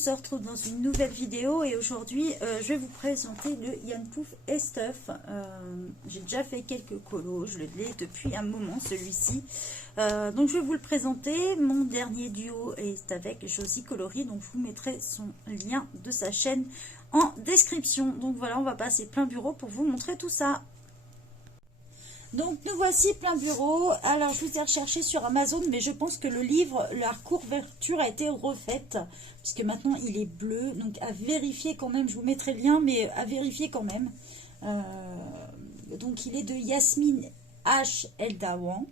se retrouve dans une nouvelle vidéo et aujourd'hui je vais vous présenter le Yann Pouf et Stuff. J'ai déjà fait quelques colos, je l'ai depuis un moment celui-ci. Donc je vais vous le présenter. Mon dernier duo est avec Josie Coloris, donc je vous mettrai son lien de sa chaîne en description. Donc voilà, on va passer plein bureau pour vous montrer tout ça. Donc nous voici plein bureau. Alors je vous ai recherché sur Amazon, mais je pense que le livre, la couverture a été refaite, puisque maintenant il est bleu. Donc à vérifier quand même, je vous mettrai le lien, mais à vérifier quand même. Donc il est de Yasmine H. Eldawan,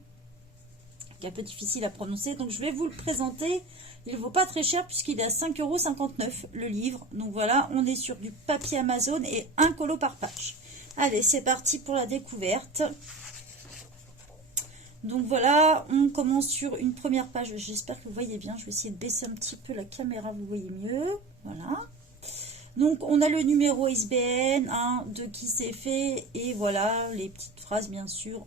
qui est un peu difficile à prononcer. Donc je vais vous le présenter. Il ne vaut pas très cher puisqu'il est à 5,59 € le livre. Donc voilà, on est sur du papier Amazon et un colo par page. Allez, c'est parti pour la découverte. Donc voilà, on commence sur une première page. J'espère que vous voyez bien. Je vais essayer de baisser un petit peu la caméra, vous voyez mieux. Voilà. Donc on a le numéro ISBN, de qui c'est fait. Et voilà, les petites phrases bien sûr,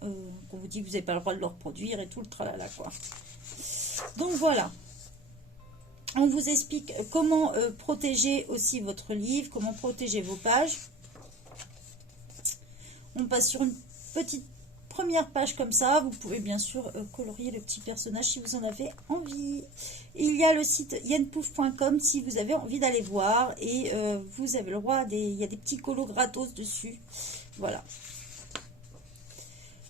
qu'on vous dit que vous n'avez pas le droit de le reproduire et tout le tralala quoi. Donc voilà. On vous explique comment protéger aussi votre livre, comment protéger vos pages. On passe sur une petite première page comme ça. Vous pouvez bien sûr colorier le petit personnage si vous en avez envie. Il y a le site yanpouf.com si vous avez envie d'aller voir. Et vous avez le droit, il y a des petits colos gratos dessus. Voilà.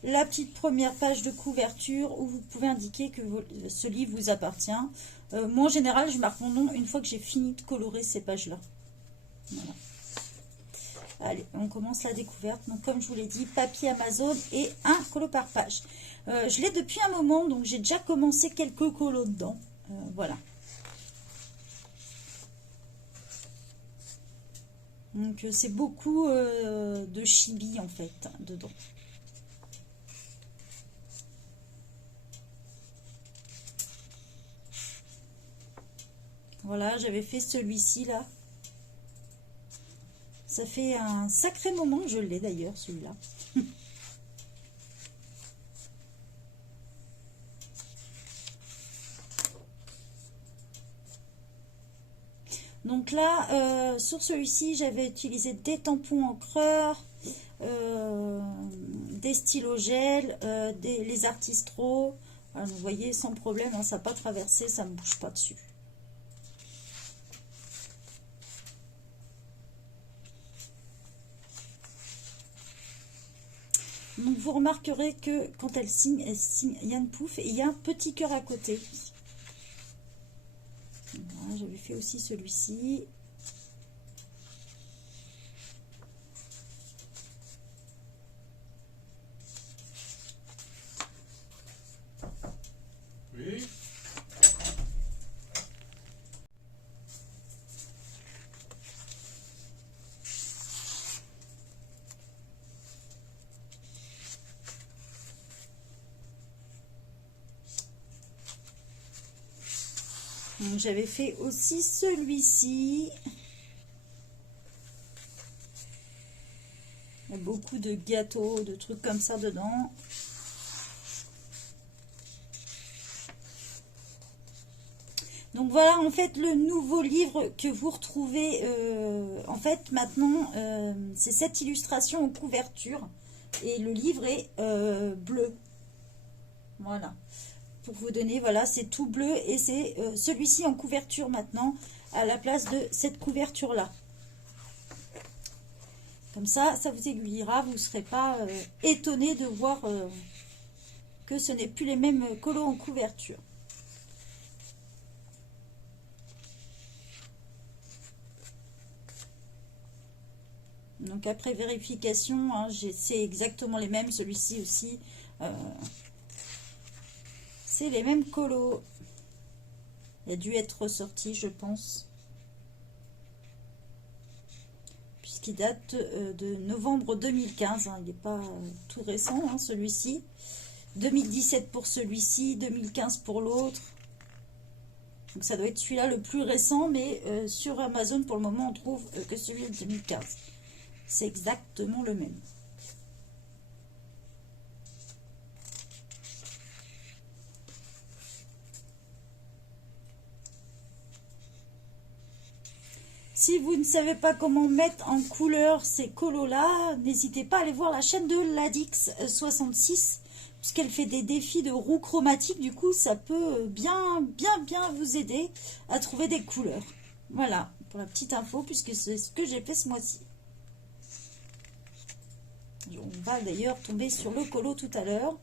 La petite première page de couverture où vous pouvez indiquer que ce livre vous appartient. Moi en général je marque mon nom une fois que j'ai fini de colorer ces pages-là. Voilà. Allez, on commence la découverte. Donc, comme je vous l'ai dit, papier Amazon et un colo par page. Je l'ai depuis un moment, donc j'ai déjà commencé quelques colos dedans. Voilà. Donc, c'est beaucoup de chibi, en fait, dedans. Voilà, j'avais fait celui-ci, là. Ça fait un sacré moment que je l'ai d'ailleurs, celui-là. Donc là, sur celui-ci, j'avais utilisé des tampons encreurs, des stylos gel, les Artistro. Voilà, vous voyez, sans problème, hein, ça n'a pas traversé, ça ne me bouge pas dessus. Donc vous remarquerez que quand elle signe Yann Pouf et il y a un petit cœur à côté. Voilà, j'avais fait aussi celui-ci. Oui. J'avais fait aussi celui-ci. Il y a beaucoup de gâteaux, de trucs comme ça dedans. Donc voilà, en fait, le nouveau livre que vous retrouvez, en fait, maintenant, c'est cette illustration en couverture. Et le livre est bleu. Voilà. Pour vous donner, voilà, c'est tout bleu et c'est celui-ci en couverture maintenant à la place de cette couverture-là. Comme ça, ça vous aiguillera, vous ne serez pas étonné de voir que ce n'est plus les mêmes colos en couverture. Donc après vérification, hein, c'est exactement les mêmes, celui-ci aussi. C'est les mêmes colos. Il a dû être ressorti, je pense. Puisqu'il date de novembre 2015. Hein, il n'est pas tout récent, hein, celui-ci. 2017 pour celui-ci, 2015 pour l'autre. Donc ça doit être celui-là le plus récent, mais sur Amazon, pour le moment, on trouve que celui de 2015. C'est exactement le même. si vous ne savez pas comment mettre en couleur ces colos-là, n'hésitez pas à aller voir la chaîne de Ladix66, puisqu'elle fait des défis de roue chromatique. Du coup, ça peut bien vous aider à trouver des couleurs. Voilà, pour la petite info, puisque c'est ce que j'ai fait ce mois-ci. On va d'ailleurs tomber sur le colo tout à l'heure.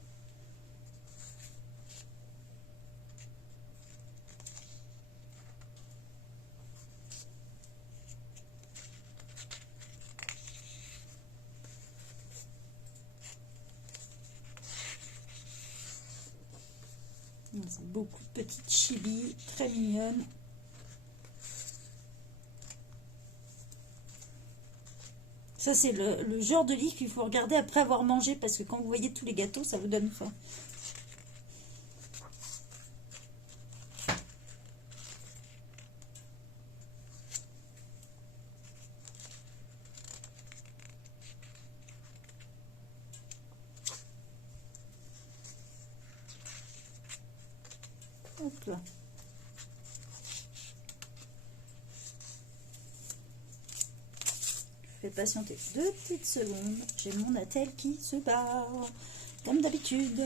Beaucoup de petites chibis, très mignonnes. Ça, c'est le genre de livre qu'il faut regarder après avoir mangé, parce que quand vous voyez tous les gâteaux, ça vous donne faim. Hop là. Je vais patienter 2 petites secondes. J'ai mon attel qui se barre, comme d'habitude.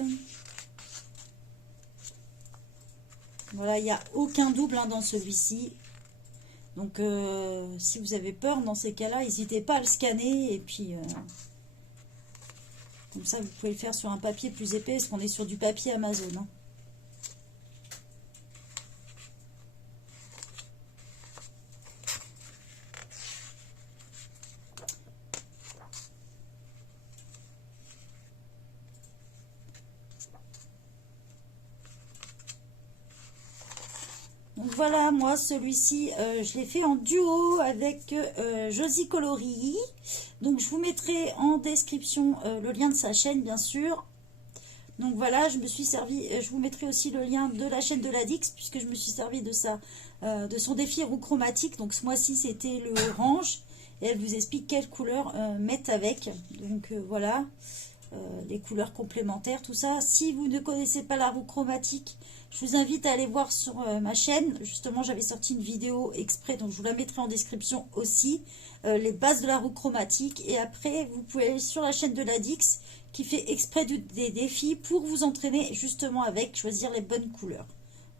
Voilà, il n'y a aucun double dans celui-ci. Donc, si vous avez peur dans ces cas-là, n'hésitez pas à le scanner. Et puis, comme ça, vous pouvez le faire sur un papier plus épais, parce qu'on est sur du papier Amazon. Hein. Donc voilà, moi celui-ci, je l'ai fait en duo avec Josie Coloris. Donc je vous mettrai en description le lien de sa chaîne, bien sûr. Donc voilà, je me suis servi, je vous mettrai aussi le lien de la chaîne de Ladix, puisque je me suis servi de son défi roue chromatique. Donc ce mois-ci, c'était le orange. Et elle vous explique quelle couleur mettre avec. Donc voilà, les couleurs complémentaires, tout ça. Si vous ne connaissez pas la roue chromatique, je vous invite à aller voir sur ma chaîne. Justement, j'avais sorti une vidéo exprès, donc je vous la mettrai en description aussi. Les bases de la roue chromatique. Et après, vous pouvez aller sur la chaîne de Ladix, qui fait exprès des défis pour vous entraîner justement avec choisir les bonnes couleurs.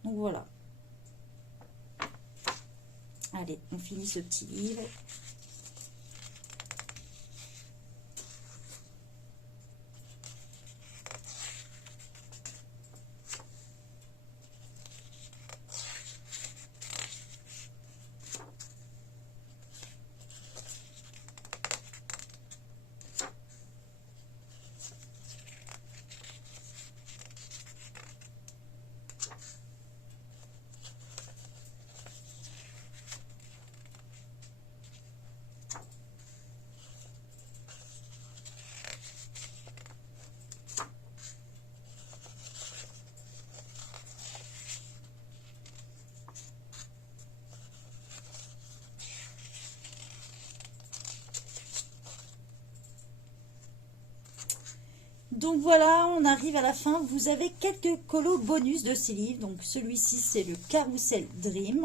Donc voilà. Allez, on finit ce petit livre. Donc voilà, on arrive à la fin. Vous avez quelques colos bonus de ces livres. Donc celui-ci, c'est le Carousel Dream.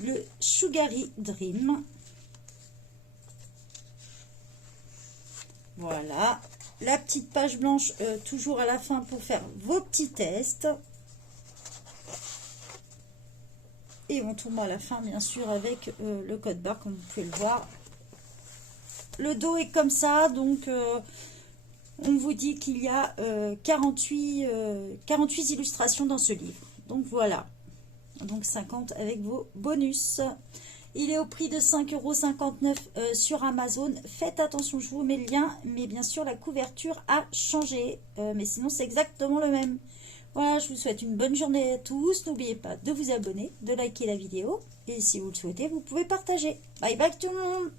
Le Sugary Dream. Voilà. La petite page blanche, toujours à la fin pour faire vos petits tests. Et on tombe à la fin, bien sûr, avec le code barre, comme vous pouvez le voir. Le dos est comme ça, donc on vous dit qu'il y a 48 illustrations dans ce livre. Donc voilà, donc 50 avec vos bonus. Il est au prix de 5,59 € sur Amazon. Faites attention, je vous mets le lien, mais bien sûr la couverture a changé. Mais sinon c'est exactement le même. Voilà, je vous souhaite une bonne journée à tous. N'oubliez pas de vous abonner, de liker la vidéo. Et si vous le souhaitez, vous pouvez partager. Bye bye tout le monde!